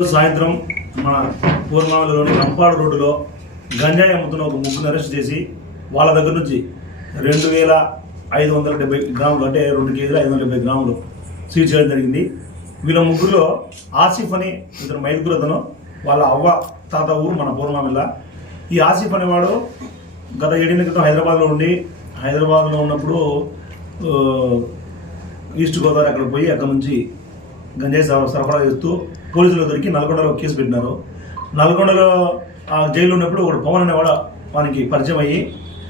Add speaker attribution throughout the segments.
Speaker 1: సాయంత్రం మన పూర్ణావతిలోని రంపాడు రోడ్డులో గంజాయి అమ్ముతున్న ఒక ముగ్గురు అరెస్ట్ చేసి వాళ్ళ దగ్గర నుంచి రెండు వేల ఐదు వందల డెబ్బై గ్రాములు అంటే రెండు కేజీల ఐదు వందల డెబ్బై గ్రాములు సీజ్ చేయడం జరిగింది. వీళ్ళ ముగ్గురులో ఆసిఫ్ అని ఇతను మైదుగురు అతను వాళ్ళ అవ్వ తాత ఊరు మన పూర్వమామిల్ల ఈ ఆసిఫ్ అనేవాడు గత ఏడేళ్ళ క్రితం హైదరాబాద్లో ఉండి హైదరాబాద్లో ఉన్నప్పుడు ఈస్ట్ గోదావరి అక్కడ పోయి అక్కడ నుంచి గంజాయి సరఫరా చేస్తూ పోలీసులు దొరికి నల్గొండలో కేసు పెట్టినారు. నల్గొండలో ఆ జైలు ఉన్నప్పుడు ఒకడు పవన్ అనేవాడు వానికి పరిచయం అయ్యి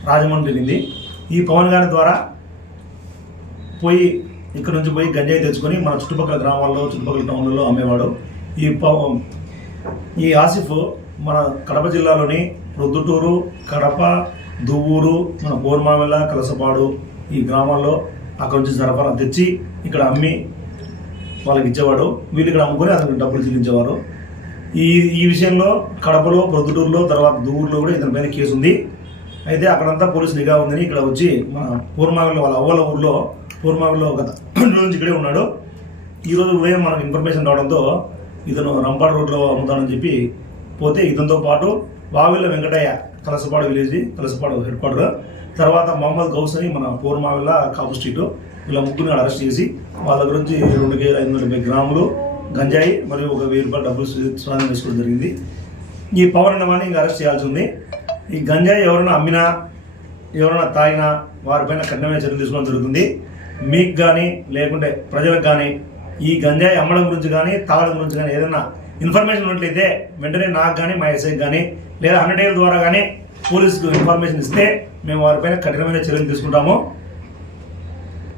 Speaker 1: రాజమండ్రి వెళ్ళింది ఈ పవన్ గారి ద్వారా పోయి ఇక్కడ నుంచి పోయి గంజాయి తెచ్చుకొని మన చుట్టుపక్కల గ్రామాల్లో చుట్టుపక్కల టౌన్లలో అమ్మేవాడు. ఈ పవన్ ఈ ఆసిఫ్ మన కడప జిల్లాలోని ప్రొద్దుటూరు కడప దువ్వూరు మన బోర్మావెల కలసపాడు ఈ గ్రామాల్లో అక్కడ నుంచి సరఫరా తెచ్చి ఇక్కడ అమ్మి వాళ్ళకి ఇచ్చేవాడు. వీళ్ళు ఇక్కడ అమ్ముకొని అతనికి డబ్బులు చెల్లించేవారు. ఈ ఈ విషయంలో కడపలో ప్రొద్దుటూరులో తర్వాత దువ్వూరులో కూడా ఇతని పైన కేసు ఉంది. అయితే అక్కడంతా పోలీసు నిఘా ఉందని ఇక్కడ వచ్చి మన పూర్మావిలో వాళ్ళ అవ్వల ఊర్లో పూర్మావిలో ఒక నుంచి ఇక్కడే ఉన్నాడు. ఈరోజు ఉదయం మనకు ఇన్ఫర్మేషన్ రావడంతో ఇతను రంపాడు రోడ్లో అమ్ముతానని చెప్పి పోతే ఇతనితో పాటు బావిల Venkataiah Kalasapadu village Kalasapadu head quarter. తర్వాత మహమ్మద్ గౌస్ అని మన పూర్మావిల కాపు స్ట్రీట్. ఇలా ముగ్గురిని అరెస్ట్ చేసి వాళ్ళ గురించి రెండు వేల ఐదు వందల డెబ్బై గ్రాములు గంజాయి మరియు ఒక వెయ్యి రూపాయలు డబ్బులు స్వాధీనం చేసుకోవడం జరిగింది. ఈ పవన్ అన్నవాడిని ఇంకా అరెస్ట్ చేయాల్సి ఉంది. ఈ గంజాయి ఎవరైనా అమ్మినా ఎవరైనా తాగినా వారిపైన కఠినమైన చర్యలు తీసుకోవడం జరుగుతుంది. మీకు కానీ లేకుంటే ప్రజలకు కానీ ఈ గంజాయి అమ్మడం గురించి కానీ తాగడం గురించి కానీ ఏదైనా ఇన్ఫర్మేషన్ ఉన్నట్లయితే వెంటనే నాకు కానీ మా ఎస్ఐకి కానీ లేదా హండ్రెడ్ ద్వారా కానీ పోలీసుకు ఇన్ఫర్మేషన్ ఇస్తే మేము వారిపైన కఠినమైన చర్యలు తీసుకుంటాము.